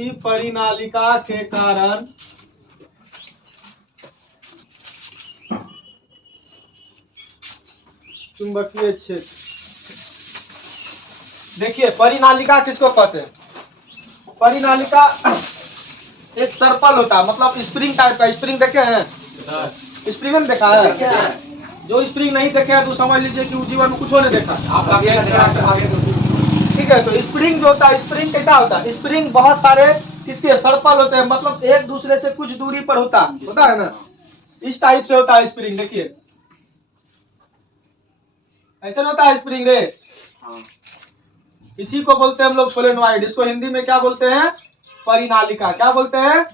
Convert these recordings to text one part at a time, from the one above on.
किसी परिनालिका के कारण चुंबकीय क्षेत्र। देखिए परिनालिका किसको कहते हैं? परिनालिका एक सर्कल होता है, मतलब स्प्रिंग टाइप का। स्प्रिंग देखे हैं? स्प्रिंग में देखा है? जो स्प्रिंग नहीं देखे हैं तो समझ लीजिए कि जीवन में कुछ नहीं देखा। ठीक है, तो स्प्रिंग जो होता है, स्प्रिंग कैसा होता है? स्प्रिंग बहुत सारे किसके सर्कल होते हैं, मतलब एक दूसरे से कुछ दूरी पर होता है ना, इस टाइप से होता है स्प्रिंग। देखिए ऐसा होता है स्प्रिंग रे। इसी को बोलते हैं हम लोग सोलेनोइड। इसको हिंदी में क्या बोलते हैं? परिनालिका। क्या बोलते हैं?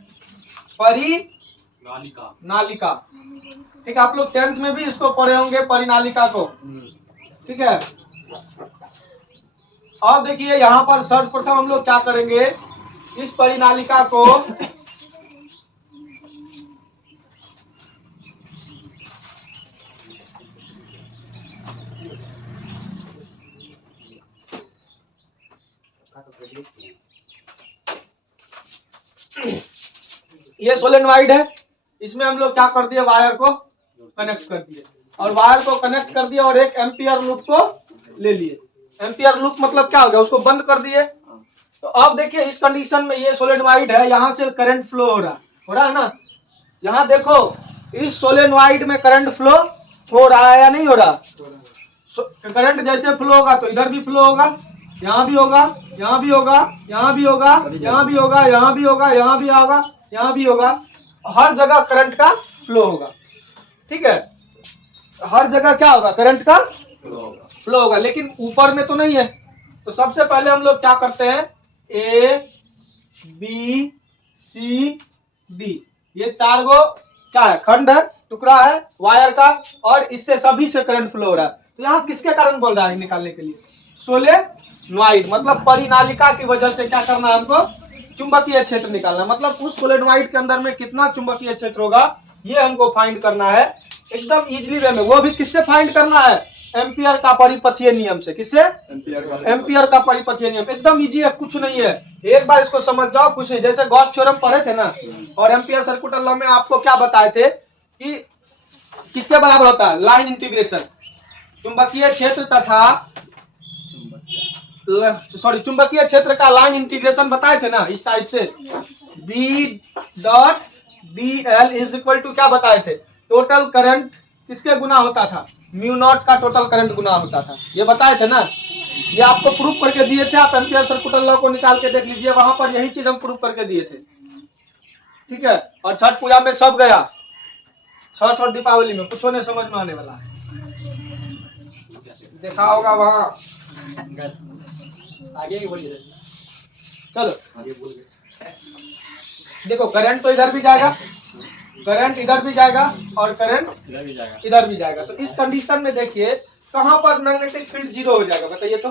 परिनालिका। ठीक है, आप लोग 10th में भी इसको पढ़े होंगे परिनालिका को। ठीक है, अब देखिए यहाँ पर सर्वप्रथम हम लोग क्या करेंगे, इस परिनालिका को ये सोलेनोइड है, इसमें हम लोग क्या कर दिए, वायर को कनेक्ट कर दिए, और वायर को कनेक्ट कर दिया और एक एम्पियर लूप को ले लिए। एम्पियर लूप मतलब क्या हो गया, उसको बंद कर दिए। तो अब देखिए इस कंडीशन में ये सोलेनोइड है, यहाँ से करंट फ्लो हो रहा है ना। यहाँ देखो इस सोलेनोइड में करंट फ्लो हो रहा है या नहीं हो रहा? करंट जैसे फ्लो होगा तो इधर भी फ्लो होगा, यहाँ भी होगा, यहाँ भी होगा, यहाँ भी होगा, यहाँ भी होगा, यहाँ भी होगा, यहाँ भी होगा, यहाँ भी होगा। हर जगह करंट का फ्लो होगा। ठीक है, हर जगह क्या होगा, करंट का फ्लो होगा, लेकिन ऊपर में तो नहीं है। तो सबसे पहले हम लोग क्या करते हैं, ए बी सी डी, ये 4 गो क्या है, खंड है, टुकड़ा है वायर का, और इससे सभी से करंट फ्लो हो रहा है। तो यहाँ किसके कारण बोल रहा है निकालने के लिए? सोलेनोइड, मतलब परिनालिका की वजह से क्या करना है हमको, चुंबकीय क्षेत्र निकालना। मतलब उस सोलेनोइड के अंदर में कितना चुंबकीय क्षेत्र होगा ये हमको फाइंड करना है एकदम इजीली वे में। वो भी किससे फाइंड करना है? एम्पियर का परिपथीय नियम से। किससे? एम्पियर का परिपथीय नियम। एकदम इजी है, कुछ नहीं है, एक बार इसको समझ जाओ, कुछ नहीं। जैसे गॉस थ्योरम पढ़े थे ना, और एम्पियर सर्कुलर लॉ में आपको क्या बताए थे कि किसके बराबर होता है, लाइन इंटीग्रेशन। चुंबकीय क्षेत्र तथा चुंबकीय क्षेत्र का लाइन इंटीग्रेशन बताए थे ना, इस टाइप से B dot D L is equal to क्या बताए थे, टोटल करंट किसके गुना होता था, म्यू नॉट का टोटल करंट गुना होता था। ये बताए थे ना, ये आपको प्रूफ करके दिए थे। आप एम्पियर सर्कुलर लॉ को निकाल के देख लीजिए, वहां पर यही चीज हम प्रूफ करके दिए थे। ठीक है, और छठ पूजा में सब गया, छठ और दीपावली में कुछ नहीं समझ में आने वाला है, देखा होगा वहां। आगे ही बोलिए, चलो आगे बोलिए। देखो करंट तो इधर भी जाएगा, करंट इधर भी जाएगा, और करंट इधर भी जाएगा। तो इस कंडीशन में देखिए कहां पर मैग्नेटिक फील्ड 0 हो जाएगा, बताइए तो।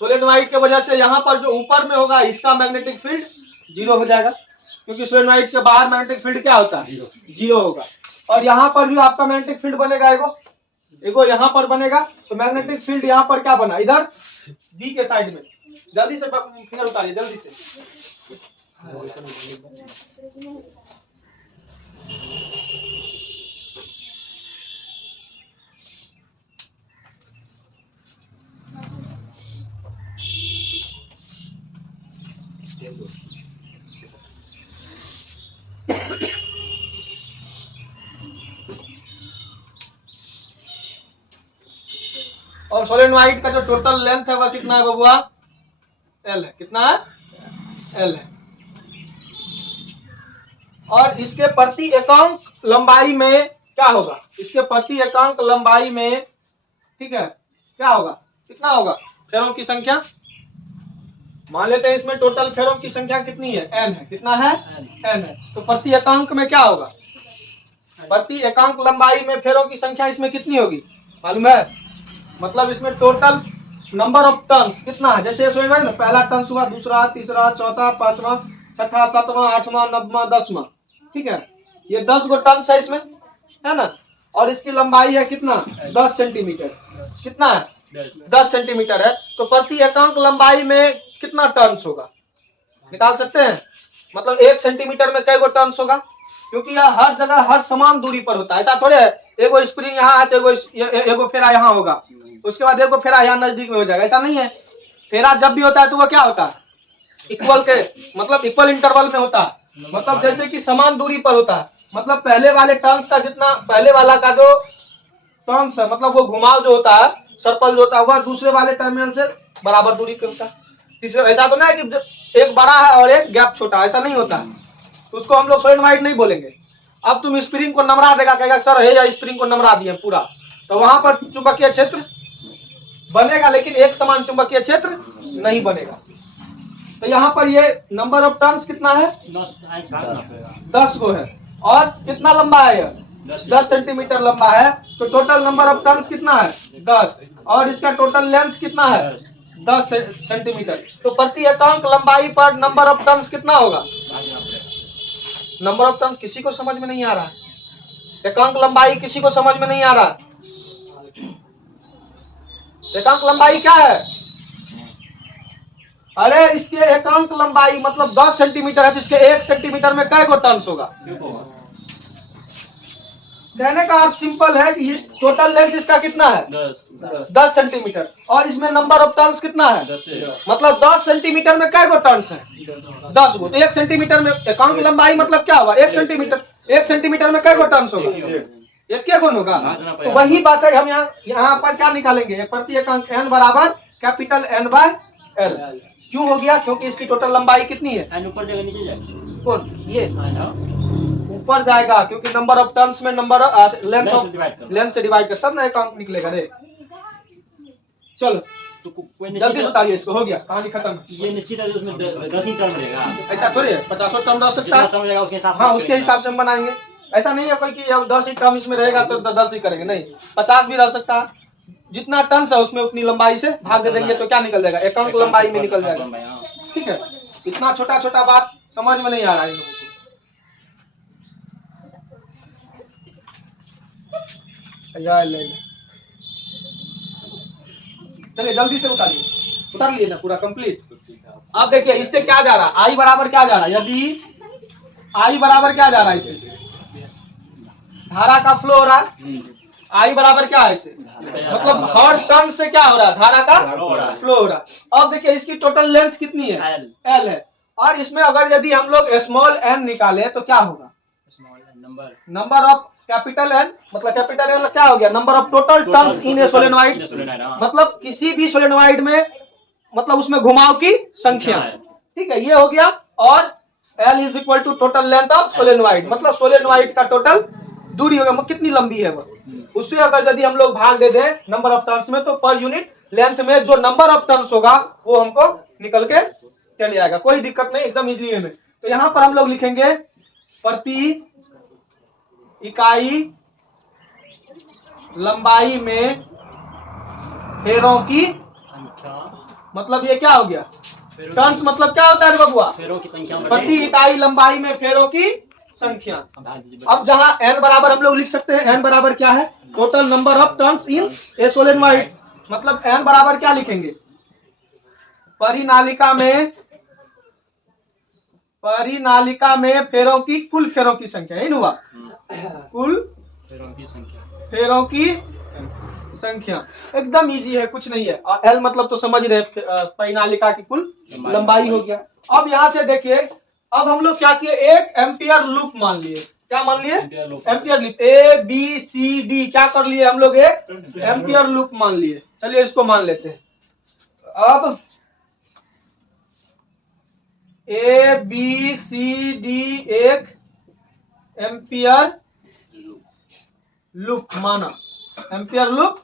सोलेनोइड के वजह से यहाँ पर जो ऊपर में होगा इसका मैग्नेटिक फील्ड 0 हो जाएगा, क्योंकि सोलेनोइड के बाहर मैग्नेटिक फील्ड क्या होता है, 0 होगा। और यहाँ पर भी आपका मैग्नेटिक फील्ड बनेगा, एगो यहाँ पर बनेगा। तो मैग्नेटिक फील्ड यहाँ पर क्या बना, इधर बी के साइड में। जल्दी से फिंगर उतारिए, जल्दी से। और सोलेनोइड का जो टोटल लेंथ है वह कितना है बबुआ, एल है। कितना है, एल है। और इसके प्रति एकांक लंबाई में क्या होगा, इसके प्रति एकांक लंबाई में, ठीक है, क्या होगा, कितना होगा, फेरों की संख्या। मान लेते हैं इसमें टोटल फेरों की संख्या कितनी है, एन है। कितना है, एन है। तो प्रति एकांक में क्या होगा, प्रति एकांक लंबाई में फेरों की संख्या इसमें कितनी होगी मालूम है? मतलब इसमें टोटल नंबर ऑफ टर्न्स कितना है, जैसे ना पहला टर्न्स हुआ, दूसरा, तीसरा, चौथा, पांचवा, छठा, सातवां, आठवां, नववां, 10वां। ठीक है, ये 10 गो टर्न्स है इसमें, है ना। और इसकी लंबाई है कितना, 10 सेंटीमीटर। कितना है, 10 सेंटीमीटर है। तो प्रति एकांक लंबाई में कितना टर्न्स होगा, निकाल सकते हैं। मतलब 1 सेंटीमीटर में कई गो टर्न्स होगा, क्योंकि यह हर जगह हर समान दूरी पर होता है। ऐसा थोड़े है एगो स्प्रिंग यहाँ है तो एगो फेरा यहाँ होगा, उसके बाद एगो फेरा यहाँ नजदीक में हो जाएगा, ऐसा नहीं है। फेरा जब भी होता है तो वो क्या होता है, इक्वल के मतलब इक्वल इंटरवल में होता है, मतलब जैसे कि समान दूरी पर होता है। मतलब पहले वाले टर्न्स का जितना पहले वाला का जो टर्न्स है, मतलब वो घुमाव जो होता है, सर्कल जो होता है, वह दूसरे वाले टर्मिनल से बराबर दूरी पे होता है। तीसरे ऐसा तो नहीं है कि एक बड़ा है और एक गैप छोटा है, ऐसा नहीं होता है, तो उसको हम लोग सोलेनोइड नहीं बोलेंगे। अब तुम स्प्रिंग को नमरा देगा, कहेगा सर हे स्प्रिंग को नमरा दिए पूरा, तो वहां पर चुंबकीय क्षेत्र बनेगा, लेकिन एक समान चुंबकीय क्षेत्र नहीं बनेगा। तो यहाँ पर ये नंबर ऑफ टर्न्स कितना है, 10 गो है, और कितना लंबा है यह, 10 सेंटीमीटर लंबा है। तो टोटल नंबर ऑफ टर्न्स कितना है, 10, और इसका टोटल लेंथ कितना है, 10 सेंटीमीटर। तो प्रति एकांक लंबाई पर नंबर ऑफ टर्न्स कितना होगा। नंबर ऑफ टर्न्स किसी को समझ में नहीं आ रहा, एकांक लंबाई किसी को समझ में नहीं आ रहा। एकांक लंबाई क्या है, अरे इसके एकांक लंबाई मतलब 10 सेंटीमीटर है, तो इसके 1 सेंटीमीटर में कै गो टर्न्स होगा। कहने का अर्थ सिंपल है कि टोटल लेंथ इसका कितना है, 10 सेंटीमीटर, और इसमें नंबर ऑफ टर्न्स कितना है, 10। मतलब 10 सेंटीमीटर में कै गो टर्न्स है, 10 गो। तो 1 सेंटीमीटर में एकांक लंबाई मतलब क्या होगा, 1 सेंटीमीटर। 1 सेंटीमीटर में कै गो टर्न्स होगा, एक क्या गुण होगा। तो वही बात है, हम यहाँ पर क्या निकालेंगे, प्रति एकांक n बराबर कैपिटल N बाय L। क्यों हो गया, क्योंकि इसकी टोटल लंबाई कितनी है, ऊपर जाएगा नीचे जाएगा, कौन ये ऊपर जाएगा, क्योंकि नंबर ऑफ टर्न्स में नंबर लेंथ से डिवाइड कर तब ना एकांक निकलेगा रे। चलो जल्दी से उतारिए इसको, हो गया कहानी खत्म। ये निश्चित है उसमें 10 ही टर्म रहेगा, ऐसा थोड़ी है 50 टर्म रह सकता है, हाँ उसके हिसाब से हम बनाएंगे। ऐसा नहीं है कोई कि अब 10 ही टर्म इसमें रहेगा तो 10 ही करेंगे, नहीं 50 भी रह सकता है। जितना टर्न है उसमें उतनी लंबाई से भाग दे देंगे तो क्या निकल जाएगा, एकांक लंबाई में निकल जाएगा। ठीक है, इतना छोटा छोटा बात समझ में नहीं आ रहा है इन लोगों को। यार ले चलिए जल्दी से उतार लिए ना पूरा कंप्लीट। अब देखिए इससे क्या जा रहा है, आई बराबर क्या जा रहा है, यदि आई बराबर क्या जा रहा है, इससे धारा का फ्लो हो रहा है। आई बराबर क्या है इससे, मतलब हर टर्न से क्या हो रहा है, धारा का फ्लो हो रहा है। अब देखिए इसकी टोटल लेंथ कितनी है, L है, और इसमें अगर यदि हम लोग स्मॉल n निकाले तो क्या होगा, नंबर ऑफ कैपिटल N, मतलब कैपिटल N क्या हो गया, number of total turns in A solenoid, मतलब किसी भी सोलेनोइड में मतलब उसमें घुमाव की संख्या। ठीक है, ये हो गया। और L is equal to total length of solenoid, मतलब सोलेनोइड का टोटल दूरी हो गया, कितनी लंबी है वो, उससे अगर यदि हम लोग भाग दे दें नंबर ऑफ टर्न्स में, तो पर यूनिट लेंथ में जो नंबर ऑफ टर्न्स होगा वो हमको निकल के चले आएगा, कोई दिक्कत नहीं, एकदम इजी में। तो यहाँ पर हम लोग लिखेंगे प्रति इकाई लंबाई में फेरों की संख्या, मतलब ये क्या हो गया, टर्न्स मतलब क्या होता है बबुआ, फेरों की संख्या, प्रति इकाई लंबाई में फेरों की संख्या। अब जहां n बराबर हम लोग लिख सकते हैं, n बराबर क्या है, total number of turns in A solenoid, मतलब n बराबर क्या लिखेंगे, परिनालिका में फेरों की कुल फेरों की संख्या, यही हुआ, कुल फेरों की संख्या। एकदम इजी है, कुछ नहीं है। और L मतलब तो समझ रहे, परिनालिका की कुल लंबाई हो गया। अब यहां से देखिए, अब हम लोग क्या किए, एक एम्पियर लूप मान लिए, क्या मान लिए, ampere loop, A B C D क्या कर लिए हम लोग, एक एम्पियर लूप मान लिए। चलिए इसको मान लेते हैं। अब A B C D एक एम्पियर लूप माना, एम्पियर लूप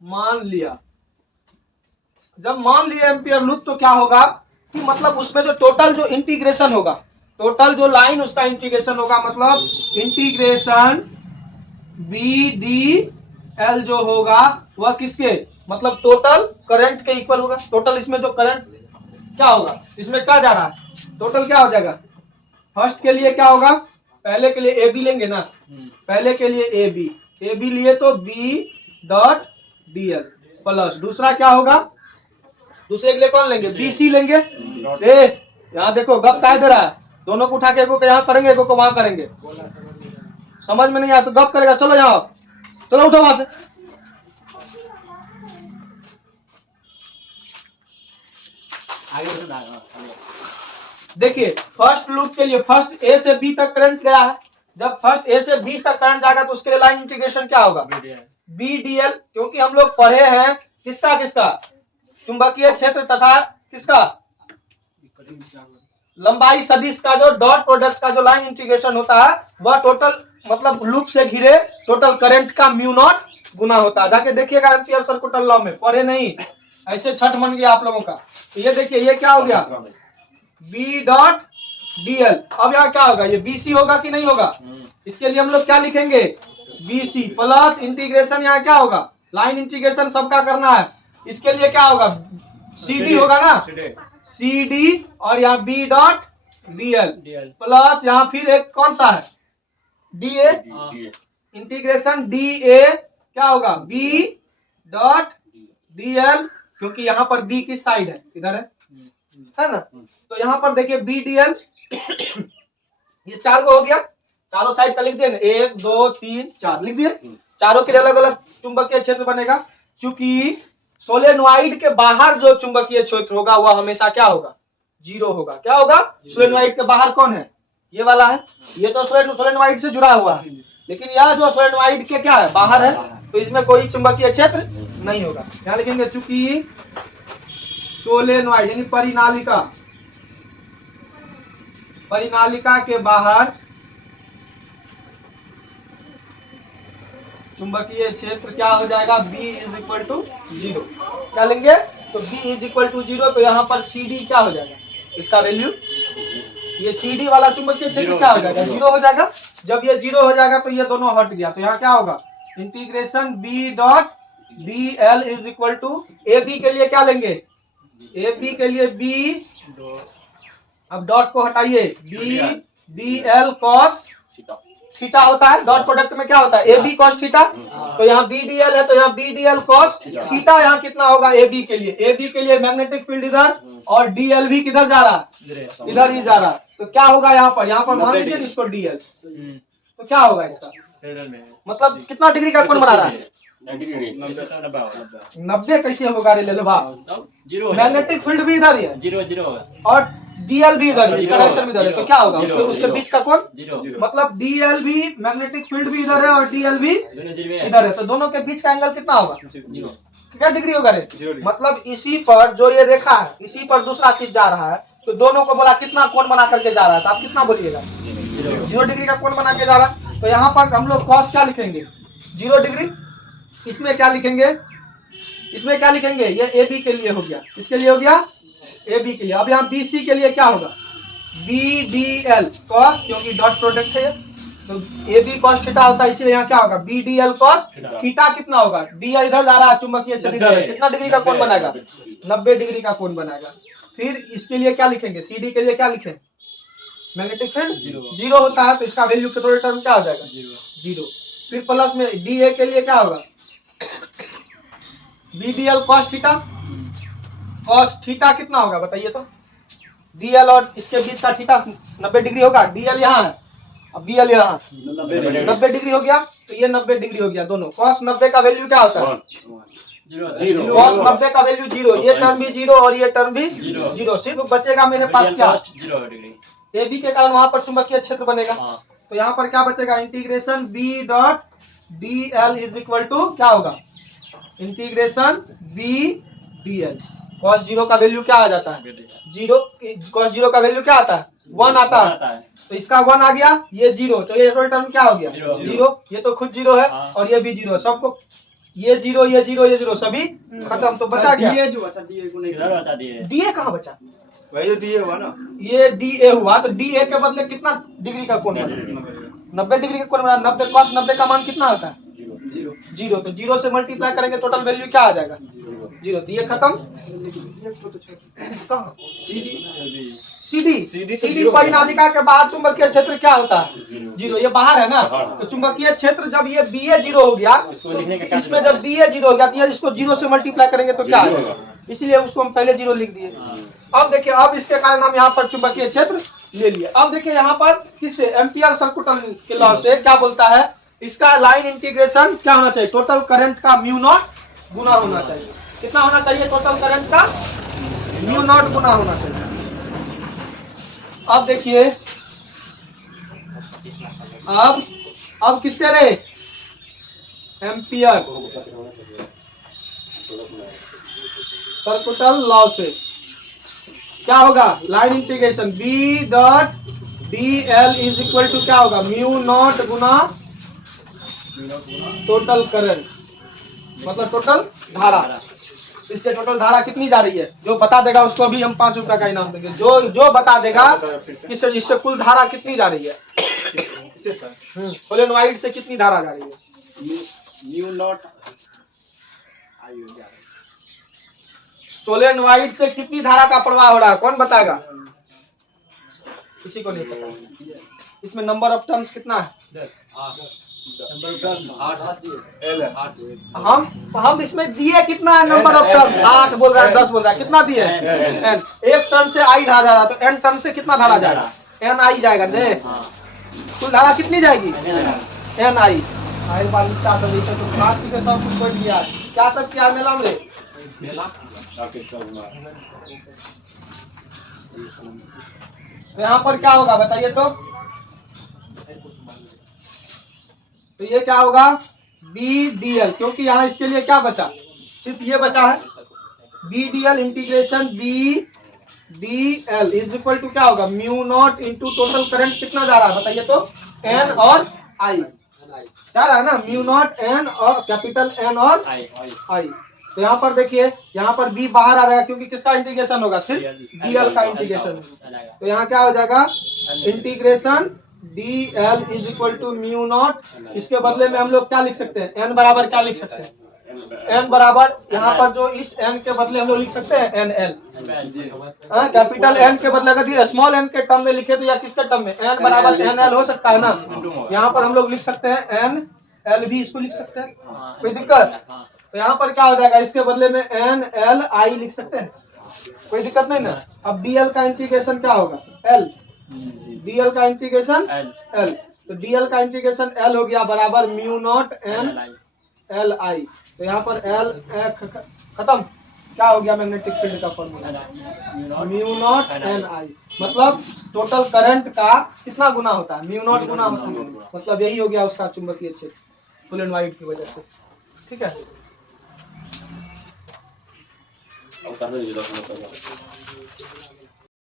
मान लिया। जब मान लिया एम्पियर लूप तो क्या होगा कि मतलब उसमें जो टोटल जो इंटीग्रेशन होगा, टोटल जो लाइन उसका इंटीग्रेशन होगा, मतलब इंटीग्रेशन BDL जो होगा वह किसके, मतलब टोटल करंट के इक्वल होगा। टोटल इसमें जो करंट क्या होगा, इसमें क्या जा रहा है, टोटल क्या हो जाएगा। फर्स्ट के लिए क्या होगा, पहले के लिए AB लेंगे ना, पहले के लिए AB लिए तो B.DL प्लस, दूसरा क्या होगा, दूसरे के लिए कौन लेंगे, BC लेंगे, यहाँ देखो गप काय दे रहा है, दोनों को उठा के एक को यहाँ करेंगे, एक को वहां करेंगे। समझ में नहीं आया तो गप करेगा। चलो यहाँ, चलो उठो वहां से। आगे बढ़ो ना, देखिए फर्स्ट लूप के लिए फर्स्ट ए से बी तक करंट गया है। जब फर्स्ट ए से बी तक करंट जाएगा तो उसके लिए लाइन इंटीग्रेशन क्या होगा? B D L. क्योंकि हम लोग पढ़े हैं किसका किसका, चुंबकीय क्षेत्र तथा किसका, लंबाई सदिश का जो डॉट प्रोडक्ट का जो लाइन इंटीग्रेशन होता है वह टोटल मतलब लूप से घिरे टोटल करंट का म्यू नॉट गुना होता है। जाके देखिएगा एम्पियर सर्कुलर लॉ में, पढ़े नहीं, ऐसे छठ बन गया आप लोगों का। तो ये देखिए ये क्या हो गया, बी डॉट डी एल। अब यहाँ क्या होगा, ये बी सी होगा कि नहीं होगा? इसके लिए हम लोग क्या लिखेंगे, बी सी प्लस इंटीग्रेशन, यहाँ क्या होगा, लाइन इंटीग्रेशन सबका करना है। इसके लिए क्या होगा, सी डी होगा ना, सी डी, और यहाँ B dot D L plus यहाँ फिर एक कौन सा है, D A, integration D A क्या होगा, बी डॉट डी एल, क्योंकि यहाँ पर बी किस साइड है, इधर है ना। तो यहाँ पर देखिए बी डी एल, ये चार को हो गया, चारों साइड का लिख दिए, 1 2 3 4 लिख दिए। चारों के लिए अलग अलग चुंबकीय क्षेत्र बनेगा। क्योंकि सोलेनोइड के बाहर जो चुंबकीय क्षेत्र होगा वह हमेशा क्या होगा, जीरो होगा। क्या होगा, सोलेनोइड के बाहर कौन है, ये वाला है, ये तो सोलेनोइड से जुड़ा हुआ है, लेकिन यह जो सोलेनोइड के क्या है, बाहर है, तो इसमें कोई चुंबकीय क्षेत्र नहीं होगा। यहाँ लिखेंगे चूंकि सोलेनोइड यानी परिनालिका के बाहर चुंबकीय क्षेत्र क्या हो जाएगा, B इज इक्वल टू 0। क्या लेंगे, तो B इज इक्वल टू 0, तो यहाँ पर CD क्या हो जाएगा, इसका वैल्यू, ये CD वाला चुंबकीय क्षेत्र क्या हो जाएगा, 0 हो जाएगा। जब ये 0 हो जाएगा तो ये दोनों हट गया, तो यहाँ क्या होगा, integration B dot D L is equal to A B के लिए क्या लेंगे, ए बी के लिए B, अब डॉट को हटाइए, B D L cos theta होता है, डॉट प्रोडक्ट में क्या होता है, ए बी कॉस थीटा, तो यहाँ बी डी एल है, तो यहाँ B D L cos theta, यहाँ कितना होगा ए बी के लिए, ए बी के लिए मैग्नेटिक फील्ड इधर और डी एल भी किधर जा रहा है, इधर ही जा रहा है, तो क्या होगा यहाँ पर मान लीजिए इसको डी एल, तो क्या होगा इसका मतलब कितना डिग्री का कोण बना रहा है, 90 कैसे होगा रे, ले लो भाव, मैग्नेटिक फील्ड भी इधर ही है, 0 और डीएल भी इधर है, इसका डायरेक्शन भी इधर है, तो क्या होगा उसके बीच का कोण, मतलब डीएल भी, मैग्नेटिक फील्ड भी इधर है और डीएल भी इधर है, तो दोनों के बीच का एंगल कितना होगा, क्या डिग्री होगा रे, मतलब इसी पर जो ये रेखा है, इसी पर दूसरा चीज जा रहा है, तो दोनों को बोला कितना कोण बना करके जा रहा है, तो आप कितना बोलिएगा, 0 डिग्री का कोण बना के जा रहा है। तो यहाँ पर हम लोग कॉस क्या लिखेंगे, 0 डिग्री। इसमें क्या लिखेंगे, इसमें क्या लिखेंगे, ये ए बी के लिए हो गया, किसके लिए हो गया, ए बी के लिए। अब यहाँ बी सी के लिए क्या होगा, बी डी एल कॉस, क्योंकि डॉट प्रोडक्ट है तो ए बी कॉस थीटा होता है, इसलिए यहाँ क्या होगा, B D L cos theta कितना होगा, डी इधर जा रहा है, चुंबकीय क्षेत्र इधर है, कितना डिग्री का कोण बनाएगा, 90 डिग्री का कोण बनाएगा। फिर इसके लिए क्या लिखेंगे, सी डी के लिए क्या लिखें, मैग्नेटिक फील्ड 0 होता है, तो इसका वैल्यू टोटल टर्म क्या हो जाएगा, 0। फिर प्लस में डी ए के लिए क्या होगा, B D L cos theta, cos theta कितना होगा बताइए तो, डी एल और इसके बीच का थीटा 90 डिग्री होगा, डी एल यहाँ है, अब बी एल यहाँ 90 डिग्री हो गया, तो ये 90 डिग्री हो गया दोनों। कॉस 90 का वैल्यू क्या होता है, कॉस 90 का वैल्यू 0, ये टर्म भी 0 और ये टर्म भी 0, सिर्फ बचेगा मेरे पास क्या, ए बी के कारण वहां पर चुंबकीय क्षेत्र बनेगा, तो यहाँ पर क्या बचेगा, integration B dot D L is equal to क्या होगा, integration B D L. Cos 0 का वैल्यू क्या आ जाता है, 0, कॉस 0 का वैल्यू क्या आता है, 1 आता है, तो इसका 1 आ गया, ये 0, तो ये टोटल टर्म क्या हो गया, 0, ये तो खुद 0 है और ये भी 0 है, सबको ये 0 ये 0 ये 0 सभी खत्म, तो बचा क्या, ये जो बचा डीए को नहीं, डीए कहाँ बचा, वही तो डीए हुआ ना, ये डीए हुआ, तो डीए के बदले कितना डिग्री का कोण बना, 90 डिग्री का कोण बना, 90 कॉस 90 का मान कितना होता है, 0, तो 0 से मल्टीप्लाई करेंगे टोटल वैल्यू क्या आ जाएगा, 0, तो ये खत्म। कहाँ सीडी परिनालिका के बाहर चुंबकीय क्षेत्र क्या होता है, 0, ये बाहर है ना, तो चुंबकीय क्षेत्र जब ये बी ए 0 हो गया, तो इसमें जब बी ए 0 हो गया, तो इसको 0 से मल्टीप्लाई करेंगे तो क्या आएगा, इसीलिए उसको हम पहले 0 लिख दिए। अब देखिए, अब इसके कारण हम यहाँ पर चुंबकीय क्षेत्र ले लिए। अब देखिए यहाँ पर किससे, एम्पियर सर्कुटल के लॉ से क्या बोलता है, इसका लाइन इंटीग्रेशन क्या होना चाहिए, टोटल करंट का म्यू नॉट गुना होना चाहिए। कितना होना चाहिए, टोटल करंट का म्यू नॉट गुना होना चाहिए। अब देखिए, अब किससे रे, एम्पियर सर्कुटल लॉ से क्या होगा, line integration B dot D L is equal to क्या होगा, म्यू नॉट गुना टोटल करंट, मतलब टोटल धारा। इससे टोटल धारा कितनी जा रही है, जो बता देगा उसको अभी हम 5 रुपया का इनाम देंगे। जो बता देगा कि सर इससे कुल धारा कितनी जा रही है, इससे सर सोलेनोइड से कितनी धारा जा रही है, म्यू नॉट सोलेनोइड से कितनी धारा का प्रवाह हो रहा है, कौन बताएगा, किसी को नहीं पता। इसमें नंबर ऑफ टर्न्स कितना है, हम इसमें दिए कितना है, नंबर ऑफ टर्न्स 8 बोल रहा है, 10 बोल रहा है, कितना दिए n। एक टर्न से आई धारा जा रहा है, तो n टर्न से कितना धारा जाएगा, n आई जाएगा ने, कुल धारा कितनी जाएगी, n आई। तो प्लास्टिक के सब कुछ बढ़ गया, क्या सब किया मेला में, तो यहाँ पर क्या होगा बताइए तो ये क्या होगा, बी डी एल, क्योंकि यहाँ इसके लिए क्या बचा, सिर्फ ये बचा है, B D L integration B D L is equal to क्या होगा, mu naught into total current कितना जा रहा है बताइए तो, एन और आई जा रहा है ना, म्यू नॉट एन और कैपिटल एन और आई। तो यहाँ पर देखिए, यहाँ पर बी बाहर आ जाएगा क्योंकि किसका इंटीग्रेशन होगा, सिर्फ डी एल का इंटीग्रेशन। तो यहाँ क्या हो जाएगा, integration D L is equal to mu naught, इसके बदले में हम लोग क्या लिख सकते हैं, एन बराबर क्या लिख सकते हैं, एन बराबर यहाँ पर जो इस एन के बदले हम लोग लिख सकते हैं एन एल, कैपिटल एन के बदले अगर स्मॉल एन के टर्म में लिखे तो या किसके टर्म में, एन बराबर एन एल हो सकता है ना, यहाँ पर हम लोग लिख सकते हैं एन एल भी, इसको लिख सकते हैं, कोई दिक्कत। तो यहाँ पर क्या हो जाएगा, इसके बदले में एन एल आई लिख सकते हैं, कोई दिक्कत नहीं ना। अब डी एल का इंटीग्रेशन क्या होगा, एल, डी एल का इंटीग्रेशन एल, तो डी एल का इंटीग्रेशन एल हो गया बराबर mu not an L I. तो यहाँ पर एल खत्म, क्या हो गया, मैग्नेटिक फील्ड का फॉर्मूला म्यू नॉट एन आई, मतलब टोटल करंट का कितना गुना होता है, म्यू नॉट गुना होता है, मतलब यही हो गया उसका चुंबकीय क्षेत्र सोलेनोइड की वजह से। ठीक है।